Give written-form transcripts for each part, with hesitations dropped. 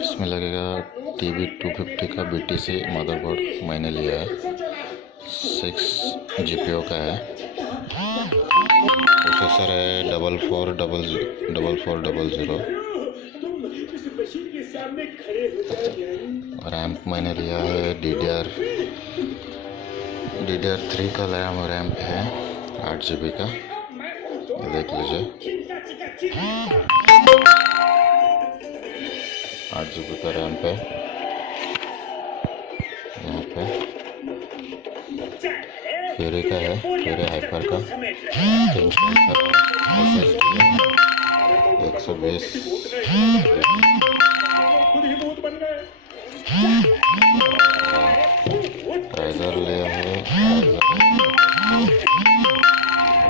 इसमें लगेगा टीवी 250 का BTC मदरबोर्ड मैंने लिया है, 6 GPU का है। प्रोसेसर है 4400। रैम मैंने लिया है DDR3 का रैम है, 8 GB का। देख लीजिए 8 GB का रैम पे यहाँ पे फ्यूरी का है, फ्यूरी हाइपर का 120। राइजर लिया है,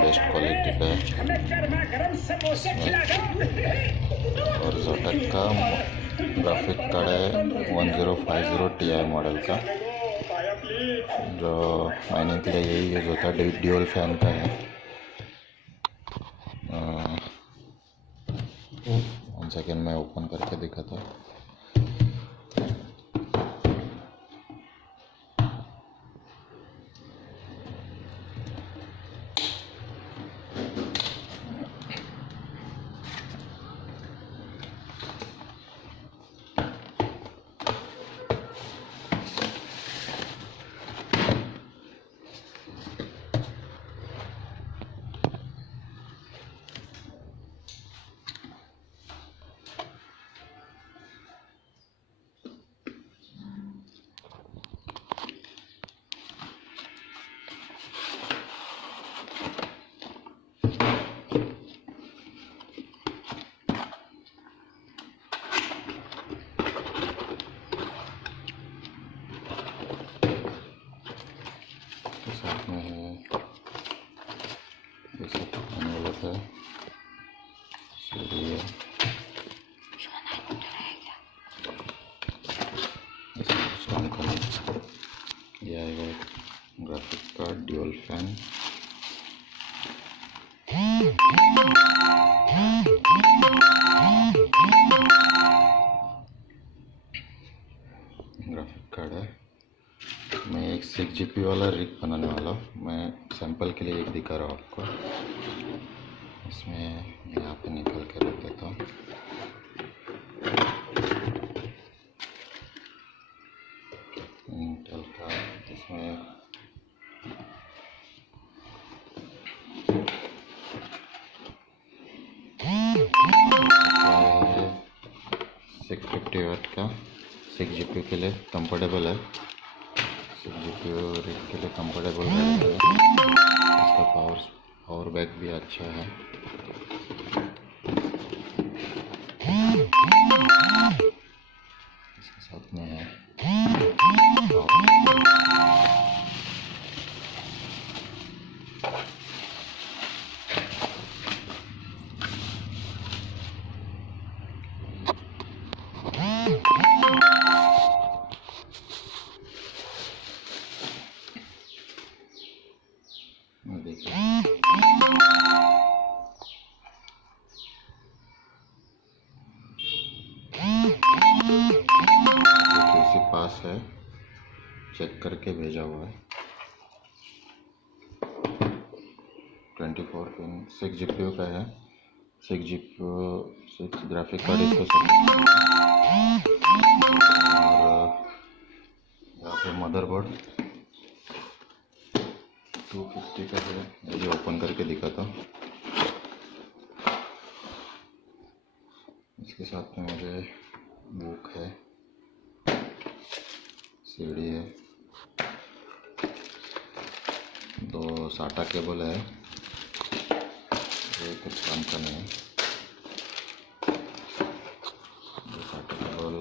बेस्ट क्वालिटी का है। और जोटेक का ग्राफिक कार्ड है 1050 Ti मॉडल का, जो माइनिंग के लिए यही यूज़ होता है। ड्यूल फैन का है। 1 सेकेंड में ओपन करके दिखाता हूँ। साथ में है जैसे आने वाला था सीढ़ी है, ये आएगा graphic card, dual fan, graphic card है। मैं एक 6 GB वाला रिग बनाने वाला हूँ। मैं सैंपल के लिए एक दिखा रहा हूँ आपको। इसमें यहाँ पे निकल के रख देता हूँ। इंटेल का इसमें 650 वाट का 6 GPU के लिए कंफर्टेबल है। 6 GPU रिग के लिए कंफर्टेबल है। इसका पावर बैक भी अच्छा है। इसके साथ में है पास है, चेक करके भेजा हुआ है। 24 पिन 6 GPU का है। 6 GPU 6 ग्राफिक कार्ड इसको और यहाँ पे मदरबोर्ड 250 का है। ये ओपन करके दिखाता हूँ। इसके साथ में मुझे बुक है, सीडी है, 2 SATA केबल है। ये कुछ काम का नहीं है। 2 SATA केबल,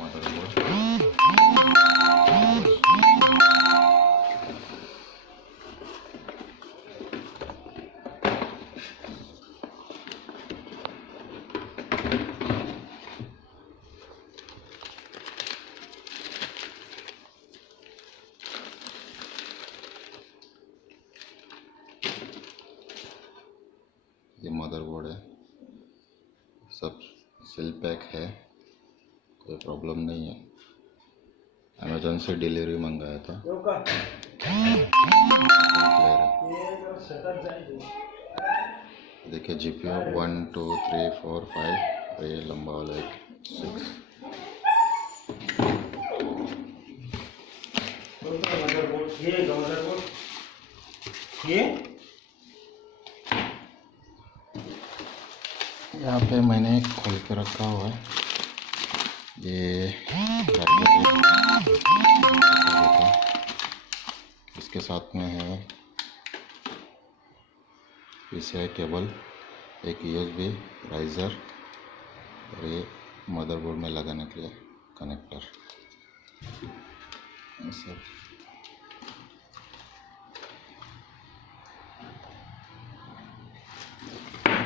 मदरबोर्ड, ये मदरबोर्ड है, सब सील पैक है, कोई प्रॉब्लम नहीं है। अमेजोन से डिलीवरी मंगाया था। देखिए GPU 1 2 3 4 5 और ये लंबा वाला एक 6। यहाँ पे मैंने खोल के रखा हुआ है। ये इसके साथ में है PCI केबल, एक USB राइजर और ये मदरबोर्ड में लगाने के लिए कनेक्टर। सब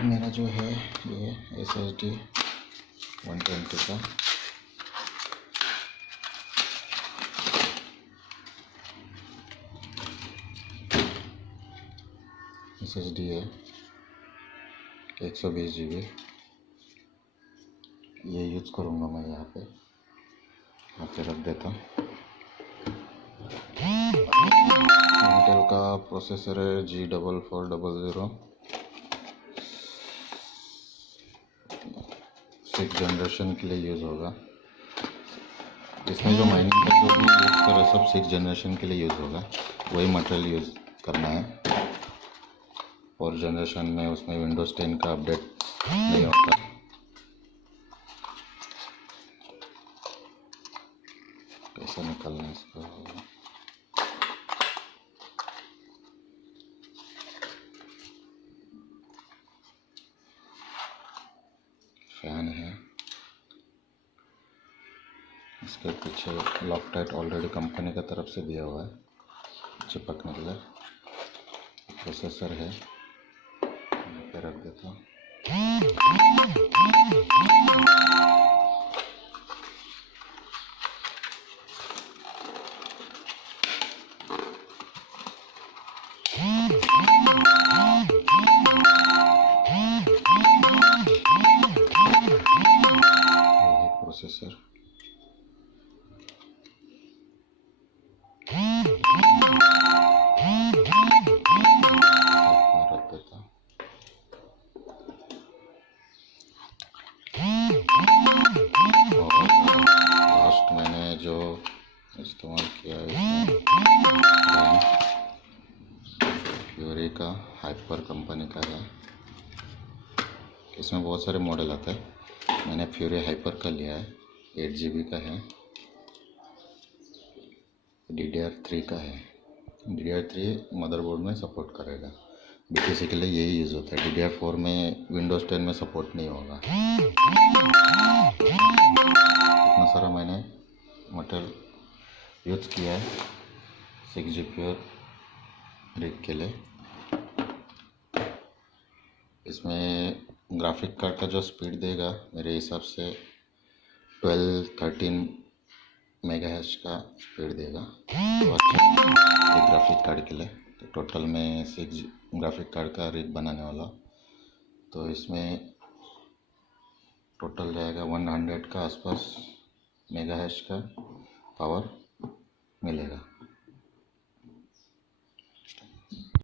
मेरा जो है ये SSD 120 का SSD है, 120 GB। ये यूज़ करूँगा मैं यहाँ पे रख देता हूँ। इंटेल का प्रोसेसर है G4400, 6 जनरेशन के लिए यूज़ होगा। इसमें जो माइनिंग का जो भी यूज़ कर रहा सब 6 जनरेशन के लिए यूज़ होगा, वही मटेरियल यूज़ करना है। और जनरेशन में उसमें विंडोज़ 10 का अपडेट नहीं होता। कैसे निकालना है इसको? फैन है, इसके पीछे लॉकटाइट ऑलरेडी कंपनी की तरफ से दिया हुआ है चिपकने के लिए। प्रोसेसर है, यहाँ पे रख देता हूँ। प्रोसेसर रख देता हूँ। और लास्ट मैंने जो इस्तेमाल किया है इसमें फ्यूरी का हाइपर कंपनी का है। इसमें बहुत सारे मॉडल आते हैं, मैंने फ्यूरी हाइपर का लिया है, 8 GB का है, DDR3 का है। DDR3 मदरबोर्ड में सपोर्ट करेगा, BTC के लिए यही यूज़ होता है। DDR4 में विंडोज़ 10 में सपोर्ट नहीं होगा। इतना सारा मैंने मटेरियल यूज़ किया है 6 GPU रिग के लिए। इसमें ग्राफिक कार्ड का जो स्पीड देगा मेरे हिसाब से 12-13 मेगाहर्ट्ज़ का स्पीड देगा, तो अच्छा एक ग्राफिक कार्ड के लिए। तो टोटल में 6 ग्राफिक कार्ड का रिग बनाने वाला, तो इसमें टोटल जाएगा 100 का आसपास मेगाहर्ट्ज़ का पावर मिलेगा।